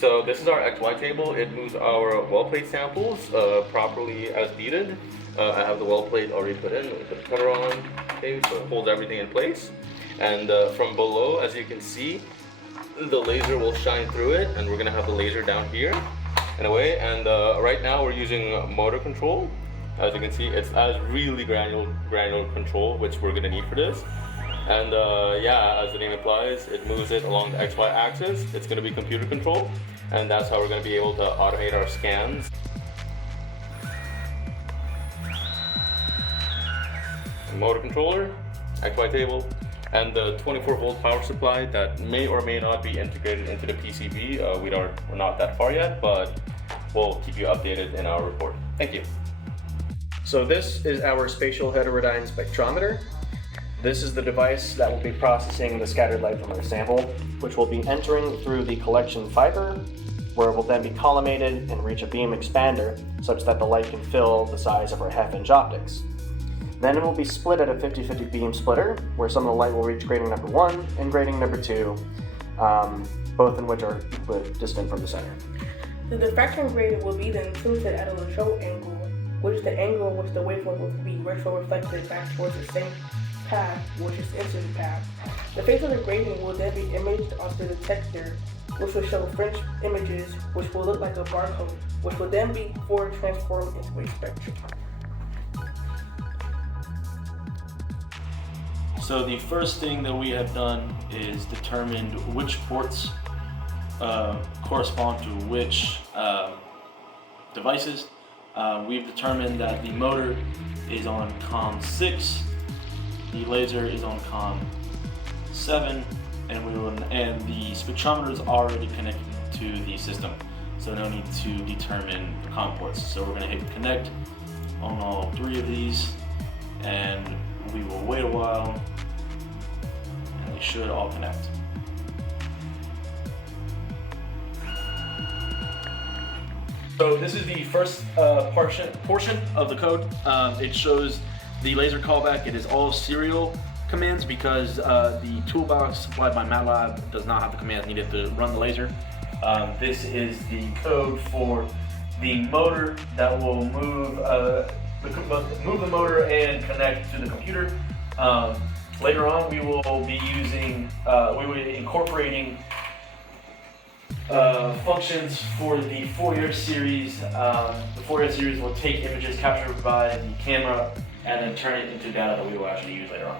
So this is our XY table. It moves our well plate samples properly as needed. I have the well plate already put in. Let me put the cover on. Okay, so it holds everything in place. And from below, as you can see, the laser will shine through it, and we're gonna have the laser down here in a way. And right now we're using motor control. As you can see, it's really granular control, which we're gonna need for this. And yeah, as the name implies, it moves it along the XY axis. It's gonna be computer controlled, and that's how we're gonna be able to automate our scans. Motor controller, XY table, and the 24-volt power supply that may or may not be integrated into the PCB. We're not that far yet, but we'll keep you updated in our report. Thank you. So this is our spatial heterodyne spectrometer. This is the device that will be processing the scattered light from our sample, which will be entering through the collection fiber, where it will then be collimated and reach a beam expander such that the light can fill the size of our half-inch optics. Then it will be split at a 50-50 beam splitter, where some of the light will reach grating number 1 and grating number 2, both in which are distant from the center. The diffraction grating will be then tilted at a Latrobe angle, which is the angle in which the waveform will be retroreflected back towards the same path, which is the incident path. The face of the grating will then be imaged onto the detector, which will show French images, which will look like a barcode, which will then be forward transformed into a spectrum. So the first thing that we have done is determined which ports correspond to which devices. We've determined that the motor is on COM 6, the laser is on COM 7, and the spectrometer is already connected to the system, so no need to determine the COM ports. So we're going to hit connect on all 3 of these, and we will wait a while, and they should all connect. So this is the first portion of the code. It shows the laser callback. It is all serial commands because the toolbox supplied by MATLAB does not have the commands needed to run the laser. This is the code for the motor that will move the motor and connect to the computer. Later on, we will be incorporating functions for the Fourier series. The Fourier series will take images captured by the camera and then turn it into data that we will actually use later on.